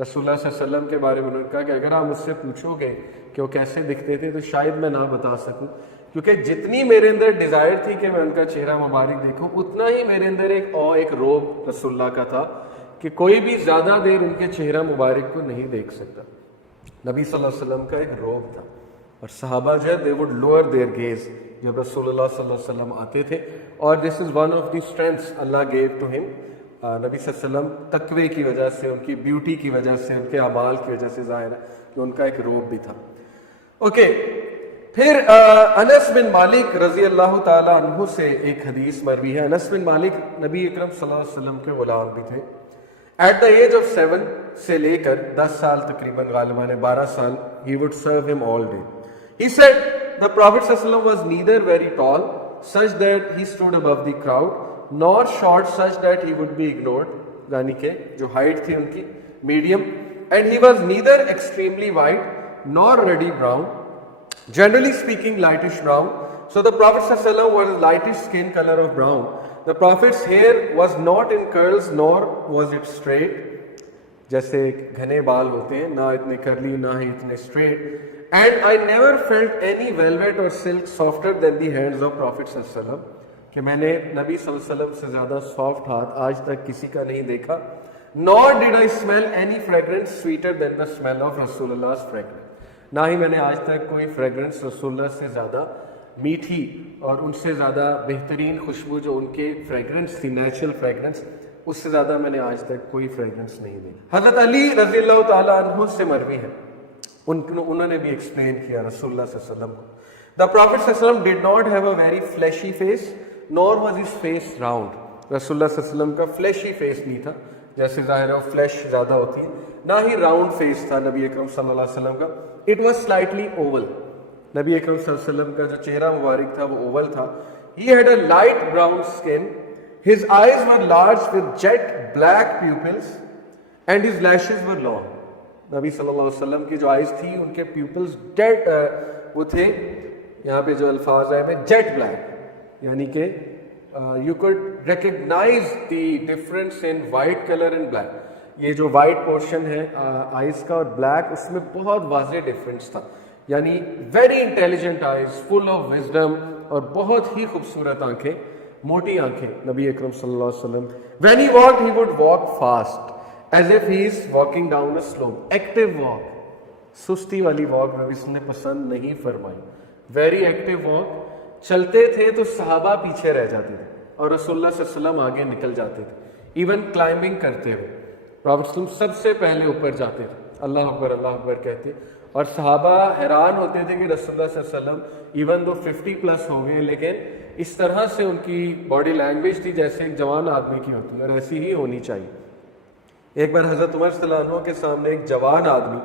رسول اللہ صلی اللہ علیہ وسلم کے بارے میں انہوں نے کہا کہ اگر آپ مجھ سے پوچھو گے کہ وہ کیسے دکھتے تھے تو شاید میں نہ بتا سکوں، کیونکہ جتنی میرے اندر ڈیزائر تھی کہ میں ان کا چہرہ مبارک دیکھوں، اتنا ہی میرے اندر ایک روب رسول اللہ کا تھا کہ کوئی بھی زیادہ دیر ان کے چہرہ مبارک کو نہیں دیکھ سکتا۔ نبی صلی اللہ علیہ وسلم کا ایک روب تھا، اور صحابہ جو ہے they would lower their gaze جب رسول اللہ صلی اللہ علیہ وسلم آتے تھے، اور this is one of the strengths Allah gave to him۔ نبی صلی اللہ علیہ وسلم تقوی کی وجہ سے، ان کی بیوٹی کی وجہ سے، ان کے اعمال کی وجہ سے ظاہر ہے کہ ان کا ایک روب بھی تھا۔ اوکے، پھر انس بن مالک رضی اللہ تعالیٰ عنہ سے ایک حدیث مروی ہے۔ انس بن مالک نبی اکرم صلی اللہ علیہ وسلم کے غلام بھی تھے۔ ایٹ دا ایج آف 7 سے لے کر 10 سال تقریباً، غالباً 12 سال، he would serve him all day. He said the Prophet ﷺ was neither very tall such that he stood above the crowd nor short such that he would be ignored، یعنی کہ جو ہائٹ تھی ان کی medium, and he was neither extremely white nor ruddy brown، generally speaking lightish brown. So the Prophet ﷺ was lightish skin color of brown. The Prophet's hair was not in curls nor was it straight، جیسے گھنے بال ہوتے ہیں، نہ اتنے کرلی نہ ہی اتنے street. And I never felt any velvet or silk softer than the hands of Prophet صلی اللہ علیہ وسلم، کہ میں نے نبی صلی اللہ علیہ وسلم سے زیادہ سافٹ ہاتھ آج تک کسی کا نہیں دیکھا۔ Nor did I smell any fragrance sweeter than the smell of رسول اللہ fragrance، نہ ہی میں نے آج تک کوئی فریگرنس رسول اللہ سے زیادہ میٹھی اور ان سے زیادہ بہترین خوشبو جو ان کے فریگرنس تھی، نیچرل فریگرنس، اس سے زیادہ میں نے آج تک کوئی فریگرنس نہیں دی۔ حضرت علی رضی اللہ تعالیٰ عنہ سے مروی ہے، انہوں نے بھی ایکسپلین کیا رسول اللہ صلی اللہ علیہ وسلم کو۔ The Prophet صلی اللہ علیہ وسلم did not have a very fleshy face nor was his face round، رسول اللہ صلی اللہ علیہ وسلم کا فلیشی فیس نہیں تھا، جیسے ظاہر ہے فلیش زیادہ ہوتی ہے، نہ ہی راؤنڈ فیس تھا نبی اکرم صلی اللہ علیہ وسلم کا۔ It was slightly oval، نبی اکرم صلی اللہ علیہ وسلم کا جو چہرہ مبارک تھا وہ اوول تھا۔ He had a light brown skin، his eyes were large with jet black pupils and his lashes were long۔ نبی صلی اللہ علیہ وسلم کی جو آئیز تھی ان کے پیپلز ڈیٹ وہ تھے، یہاں پہ جو الفاظ آئے ہیں جیٹ بلیک، یعنی کہ you could recognize the difference in white color and black۔ یہ جو وائٹ پورشن ہے آئیز کا اور بلیک، اس میں بہت واضح ڈفرینس تھا، یعنی very intelligent eyes, full of wisdom, اور بہت ہی خوبصورت آنکھیں، موٹی آنکھیں نبی اکرم صلی اللہ علیہ وسلم۔ When he walked he would walk fast as if he is walking down a slope، active walk، سستی والی واک نبی صلی اللہ علیہ وسلم نے پسند نہیں فرمائی، ویری ایکٹیو واک۔ چلتے تھے تو صحابہ پیچھے رہ جاتے تھے اور رسول اللہ صلی اللہ علیہ وسلم آگے نکل جاتے تھے۔ ایون کلائمبنگ کرتے ہوئے پروفیٹ صلی اللہ علیہ وسلم سب سے پہلے اوپر جاتے تھے، اللہ اکبر کہتے، اور صحابہ حیران ہوتے تھے کہ رسول اللہ صلی اللہ علیہ وسلم ایون دو 50+ ہو گئے، لیکن اس طرح سے ان کی باڈی لینگویج تھی جیسے ایک جوان آدمی کی ہوتی ہے، اور ایسی ہی ہونی چاہیے۔ ایک بار حضرت عمر صلی اللہ عنہ کے سامنے ایک جوان آدمی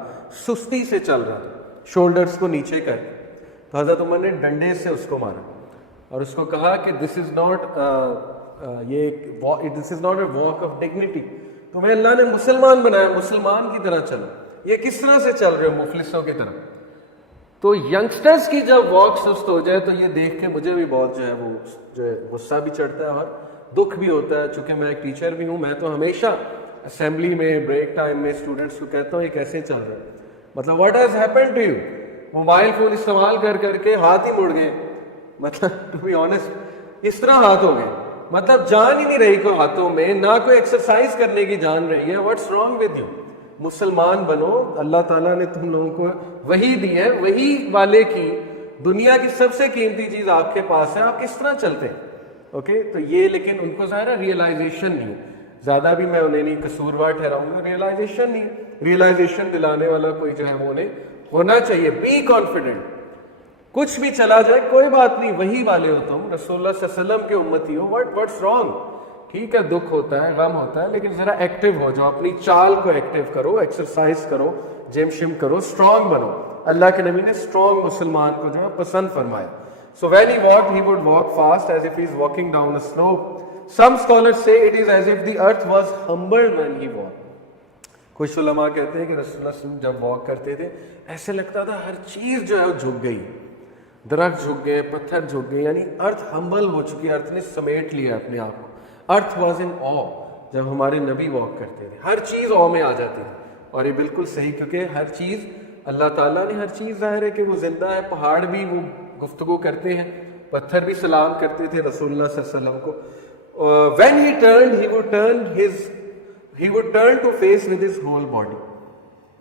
سستی سے چل رہا تھا، شولڈرز کو نیچے کر کے، تو حضرت عمر نے ڈنڈے سے اس کو مارا اور اس کو کہا کہ this is not a walk of dignity, تمہیں اللہ نے مسلمان بنایا، مسلمان کی طرح چلو، یہ کس طرح سے چل رہے ہو مفلسوں کی طرح۔ تو ینگسٹرز کی جب واک سست ہو جائے تو یہ دیکھ کے مجھے بھی بہت جو ہے غصہ بھی چڑھتا ہے اور دکھ بھی ہوتا ہے، چونکہ میں ایک ٹیچر بھی ہوں۔ میں تو ہمیشہ اسمبلی میں بریک ٹائم میں اسٹوڈنٹس کو کہتا ہوں یہ کیسے چل رہا ہے، مطلب what has happened to you, mobile phone استعمال کر کر کے ہاتھ ہی مڑ گئے، مطلب ٹو بی آنیسٹ اس طرح ہاتھ ہو گئے، مطلب جان ہی نہیں رہی کوئی ہاتھوں میں، نہ کوئی ایکسرسائز کرنے کی جان رہی ہے۔ What's wrong with you? مسلمان بنو، اللہ تعالیٰ نے تم لوگوں کو وہی دی ہے، وہی والے کی دنیا کی سب سے قیمتی چیز آپ کے پاس ہے، آپ کس طرح چلتے ہیں؟ اوکے، تو یہ لیکن ان کو ظاہر ہے ریئلائزیشن نہیں، زیادہ بھی میں انہیں نہیں قصوروار ٹھہراؤں گا، ریئلائزیشن نہیں، ریئلائزیشن دلانے والا کوئی جو ہے وہ انہیں ہونا چاہیے۔ بی کانفیڈنٹ، کچھ بھی چلا جائے کوئی بات نہیں، وہی والے ہو تم، رسول اللہ صلی اللہ علیہ وسلم کے امتی ہو، واٹس رانگ؟ ٹھیک ہے دکھ ہوتا ہے، غم ہوتا ہے، لیکن ذرا ایکٹیو ہو جاؤ، اپنی چال کو ایکٹیو کرو، ایکسرسائز کرو، جم شم کرو، اسٹرانگ بنو۔ اللہ کے نبی نے اسٹرانگ مسلمان کو جو ہے پسند فرمایا۔ So when he walked, he would walk fast as if he is walking down a slope. Some scholars say it is as if the earth was humbled when he walked. کچھ علماء کہتے ہیں کہ رسول اللہ صلی اللہ علیہ وسلم جب واک کرتے تھے ایسے لگتا تھا ہر چیز جو ہے وہ جھک گئی، درخت جھک گئے، پتھر جھک گئے، یعنی ارتھ ہمبل ہو چکی، ارتھ نے سمیٹ لیا اپنے آپ کو۔ ارتھ واز ان آ، جب ہمارے نبی واک کرتے تھے ہر چیز آ میں آ جاتی تھی، اور یہ بالکل صحیح، کیونکہ ہر چیز اللہ تعالیٰ نے ہر چیز ظاہر ہے کہ وہ زندہ ہے، پہاڑ بھی وہ گفتگو کرتے ہیں، پتھر بھی سلام کرتے تھے رسول اللہ صلی اللہ علیہ وسلم کو. when he turned he would turn to face with his whole body.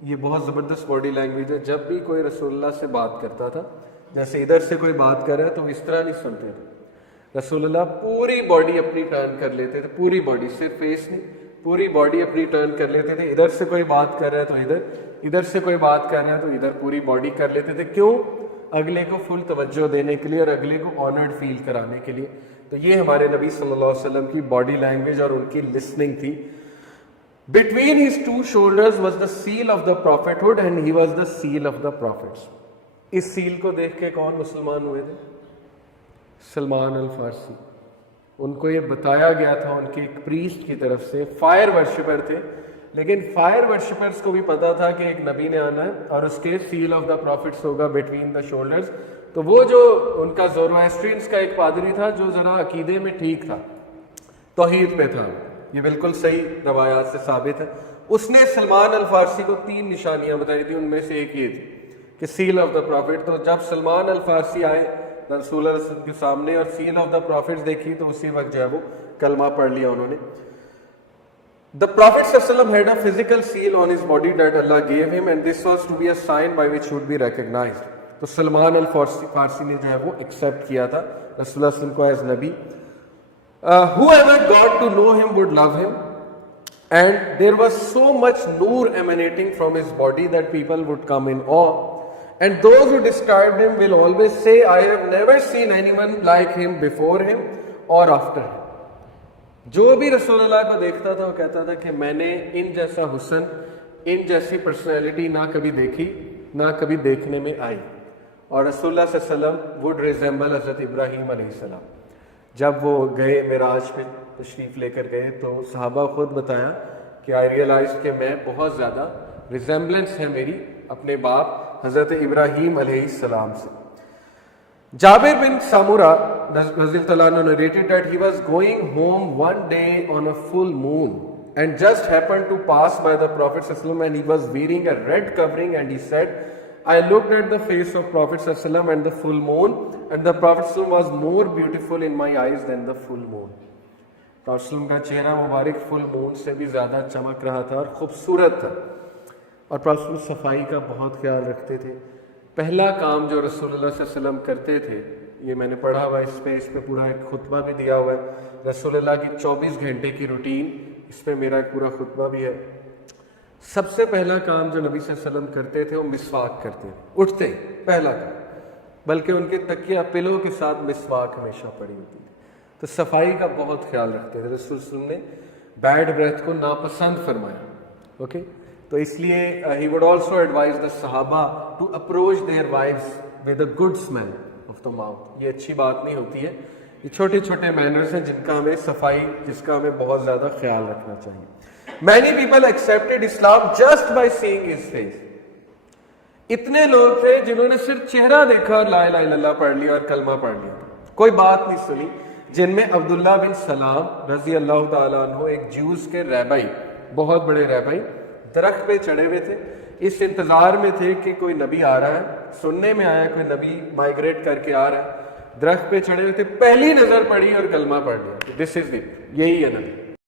یہ بہت زبردست باڈی لینگویج ہے. جب بھی کوئی رسول اللہ سے بات کرتا تھا، جیسے ادھر سے کوئی بات کر رہا ہے تو اس طرح نہیں سنتے تھے، رسول اللہ پوری باڈی اپنی ٹرن کر لیتے تھے، پوری باڈی، صرف فیس نہیں، پوری باڈی اپنی ٹرن کر لیتے تھے. ادھر سے کوئی بات کر رہا ہے تو ادھر، ادھر سے کوئی بات کر رہا ہے تو ادھر، پوری باڈی کر لیتے تھے. کیوں؟ اگلے کو فل توجہ دینے کے لیے اور اگلے کو آنرڈ فیل کرانے کے لیے. تو یہ ہمارے نبی صلی اللہ علیہ وسلم کی باڈی لینگویج اور ان کی لسننگ تھی. Between his two shoulders was the seal of the prophethood and he was the seal of the prophets. اس سیل کو دیکھ کے کون مسلمان ہوئے تھے؟ سلمان الفارسی. ان کو یہ بتایا گیا تھا ان کے ایک پریسٹ کی طرف سے، فائر ورشپر تھے، لیکن فائر ورشپرز کو بھی پتا تھا کہ ایک نبی نے آنا ہے اور اس کے سیل آف دا پروفٹس ہوگا بٹوین دا شولڈرز. تو وہ جو ان کا زورواسٹرینز کا ایک پادری تھا جو ذرا عقیدے میں ٹھیک تھا، توحید پہ تھا، یہ بالکل صحیح روایات سے ثابت ہے. اس نے سلمان الفارسی کو 3 نشانیاں بتائی تھی، ان میں سے ایک یہ تھی کہ سیل آف دا پروفٹ. تو جب سلمان الفارسی آئے رسول اللہ صلی اللہ علیہ وسلم کے سامنے اور سیل آف دا پروفٹس دیکھی تو اسی وقت جو ہے وہ کلمہ پڑھ لیا انہوں نے. The Prophet ﷺ had a physical seal on his body that Allah gave him and this was to be a sign by which he would be recognized. تو سلمان الفارسی نے جو ہے وہ ایکسیپٹ کیا تھا رسول اللہ صلی اللہ علیہ وسلم کو ایز نبی. Whoever got to know him would love him and there was so much noor emanating from his body that people would come in awe. And those who described him will always say, I have never seen anyone like him before him or after him. جو بھی رسول اللہ کو دیکھتا تھا وہ کہتا تھا کہ میں نے ان جیسا حسن، ان جیسی پرسنالٹی نہ کبھی دیکھی، نہ کبھی دیکھنے میں آئی. اور رسول اللہ صلی اللہ علیہ وسلم would resemble حضرت ابراہیم علیہ السلام. جب وہ گئے معراج پہ تشریف لے کر گئے تو صحابہ خود بتایا کہ آئی ریئلائز کہ میں بہت زیادہ ریزمبلنس ہے میری اپنے باپ حضرت ابراہیم علیہ السلام سے. Jabir bin Samura radhiyallahu anhu narrated that he was going home one day on a full moon and just happened to pass by the Prophet sallallahu alaihi wasallam and he was wearing a red covering and he said, I looked at the face of Prophet sallallahu alaihi wasallam and the full moon and the Prophet sallallahu alaihi wasallam was more beautiful in my eyes than the full moon. Prophet sallallahu alaihi wasallam کا چہرہ مبارک فل مون سے بھی زیادہ چمک رہا تھا اور خوبصورت تھا. اور Prophet sallallahu علیہ وسلم صفائی کا بہت خیال رکھتے تھے. پہلا کام جو رسول اللہ صلی اللہ علیہ وسلم کرتے تھے، یہ میں نے پڑھا ہوا ہے، اس پہ پورا ایک خطبہ بھی دیا ہوا ہے، رسول اللہ کی 24 گھنٹے کی روٹین، اس پہ میرا ایک پورا خطبہ بھی ہے. سب سے پہلا کام جو نبی صلی اللہ علیہ وسلم کرتے تھے وہ مسواک کرتے تھے، اٹھتے پہلا کام، بلکہ ان کے تکیہ پلوں کے ساتھ مسواک ہمیشہ پڑی ہوتی تھی. تو صفائی کا بہت خیال رکھتے تھے. رسول صلی اللہ علیہ وسلم نے بیڈ بریتھ کو ناپسند فرمایا. اوکے، تو اس لیے he would also advise the صحابہ to approach their wives with a good smell of the mouth. یہ اچھی بات نہیں ہوتی ہے، یہ چھوٹے چھوٹے مینرز ہیں جن کا ہمیں صفائی، جس کا ہمیں بہت زیادہ خیال رکھنا چاہیے. Many people accepted Islam just by seeing his face. اتنے لوگ تھے جنہوں نے صرف چہرہ دیکھا اور لا الہ الا اللہ پڑھ لیا اور کلمہ پڑھ لیا، کوئی بات نہیں سنی. جن میں عبداللہ بن سلام رضی اللہ تعالیٰ عنہ، ایک جیوز کے ریبائی، بہت بڑے ریبائی، درخت پہ چڑھے ہوئے تھے، اس انتظار میں تھے کہ کوئی نبی آ رہا ہے. سننے میں آیا کوئی نبی مائگریٹ کر کے آ رہا ہے. درخت پہ چڑھے ہوئے تھے، پہلی نظر پڑی اور کلمہ پڑھ لیا، دس از اٹ، یہی ہے نبی.